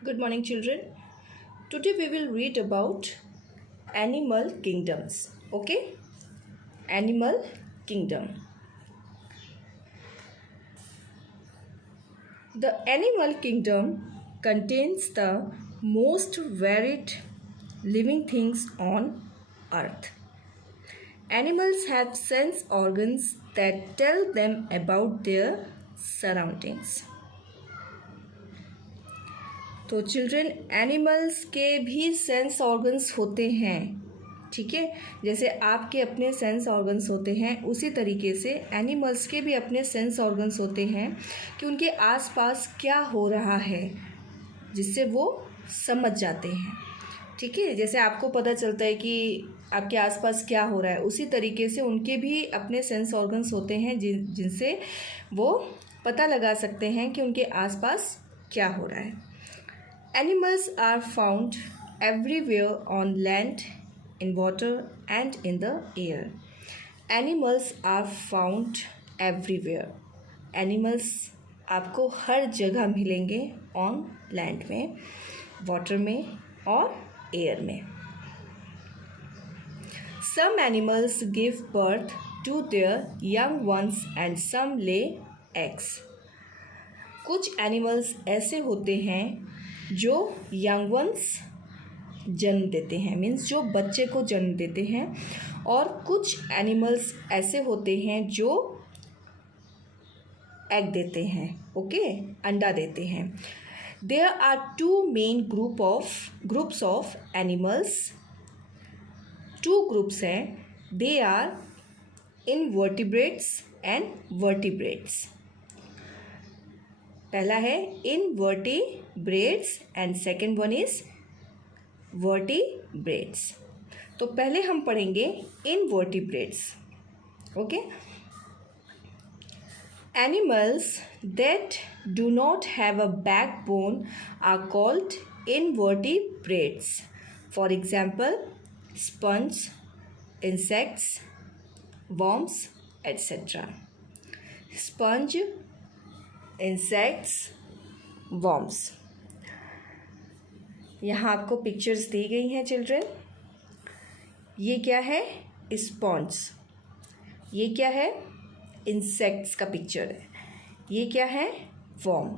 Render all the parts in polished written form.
Good morning, children. Today we will read about animal kingdoms. Okay? Animal kingdom. The animal kingdom contains the most varied living things on earth. Animals have sense organs that tell them about their surroundings. तो children animals के भी sense organs होते हैं, ठीक है। जैसे आपके अपने सेंस ऑर्गन्स होते हैं उसी तरीके से एनिमल्स के भी अपने सेंस ऑर्गन्स होते हैं कि उनके आसपास क्या हो रहा है, जिससे वो समझ जाते हैं, ठीक है। जैसे आपको पता चलता है कि आपके आसपास क्या हो रहा है, उसी तरीके से उनके भी अपने सेंस ऑर्गन्स होते हैं जिनसे वो पता लगा सकते हैं कि उनके आसपास क्या हो रहा है। Animals are found everywhere on land, in water and in the air. Animals are found everywhere. Animals आपको हर जगह मिलेंगे on land में, water में और air में. Some animals give birth to their young ones and some lay eggs. कुछ animals ऐसे होते हैं जो यंग वंस जन्म देते हैं, मीन्स जो बच्चे को जन्म देते हैं, और कुछ एनिमल्स ऐसे होते हैं जो एग देते हैं, ओके, अंडा देते हैं। There are two main groups of animals. Two groups हैं, they are invertebrates and vertebrates. पहला है invertebrates and second one is vertebrates. तो पहले हम पढ़ेंगे invertebrates, okay. Animals that do not have a backbone are called invertebrates. For example sponge, insects, worms etcetera. Sponge, insects, worms. यहाँ आपको pictures दी गई हैं चिल्ड्रन। ये क्या है? स्पॉन्ज। ये क्या है? इंसेक्ट्स का पिक्चर है। ये क्या है? वर्म।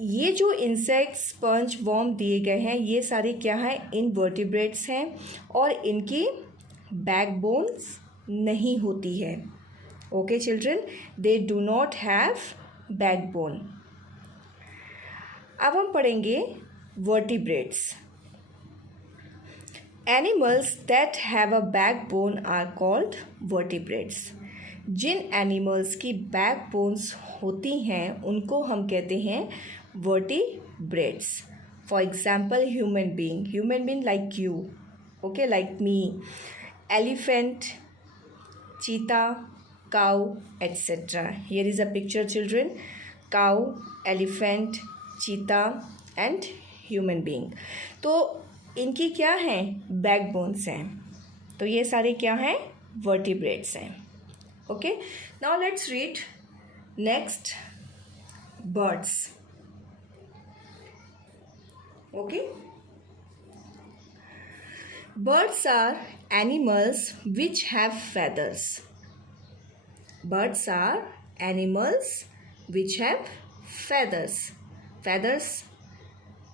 ये जो इंसेक्ट्स, स्पंज, वर्म दिए गए हैं, ये सारे क्या हैं? इनवर्टिब्रेट्स हैं और इनकी बैकबोन्स नहीं होती है। Okay children, they do not have backbone. अब हम पढ़ेंगे vertebrates. Animals that have a backbone are called vertebrates. जिन एनिमल्स की बैकबोन्स होती हैं उनको हम कहते हैं vertebrates. For example human being like you, okay, like me, elephant, cheetah, cow, etc. Here is a picture children. Cow, elephant, cheetah and human being. तो इनकी क्या हैं? बैकबोन्स हैं। तो ये सारे क्या हैं? वर्टिब्रेट्स हैं। Okay, now let's read next birds. Okay, birds are animals which have feathers. Birds are animals which have feathers. Feathers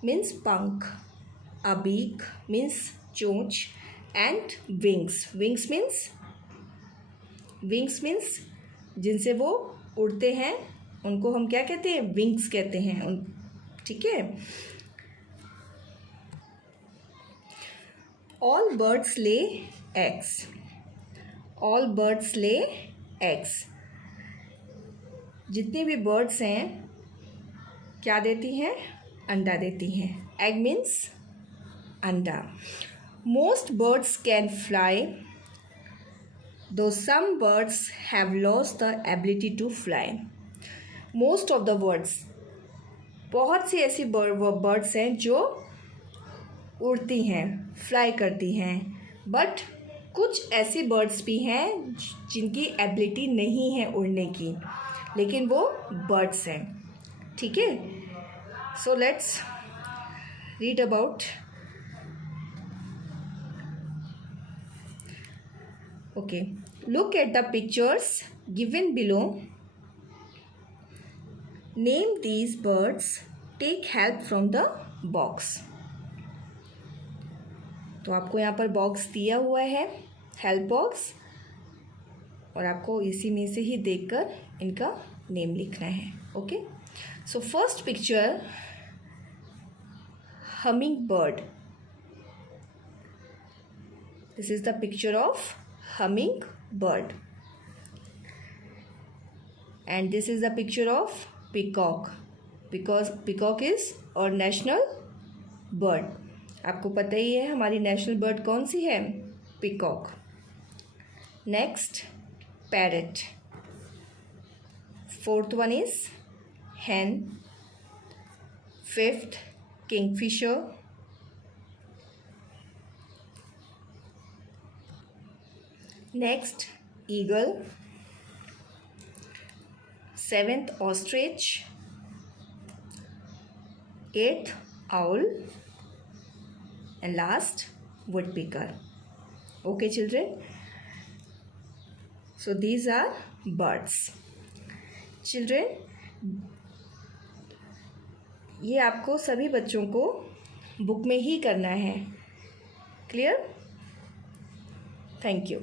means पंख, a beak means चोंच, and wings. Wings means जिनसे वो उड़ते हैं उनको हम क्या कहते हैं? विंग्स कहते हैं, ठीक है। All birds lay eggs. All birds lay eggs. जितनी भी बर्ड्स हैं क्या देती हैं? अंडा देती हैं। एग मीन्स अंडा। Most birds can fly, though some birds have lost the ability to fly. Most of the birds, बहुत सी ऐसी बर्ड्स हैं जो उड़ती हैं, फ्लाई करती हैं, बट कुछ ऐसी बर्ड्स भी हैं जिनकी एबिलिटी नहीं है उड़ने की, लेकिन वो बर्ड्स हैं, ठीक है। So let's read about. Okay, look at the pictures given below. Name these birds. Take help from the box. तो आपको यहाँ पर बॉक्स दिया हुआ है, हेल्प बॉक्स, और आपको इसी में से ही देखकर इनका नेम लिखना है. Okay, so first picture, humming bird. This is the picture of humming bird. And this is the picture of peacock, because peacock is our national bird. आपको पता ही है हमारी नेशनल बर्ड कौन सी है, peacock. Next, parrot. Fourth one is hen. Fifth, Kingfisher. Next, eagle. Seventh, ostrich. Eighth, owl. And last, woodpecker. Okay children, so these are birds. Children, ये आपको सभी बच्चों को बुक में ही करना है. क्लियर? Thank you.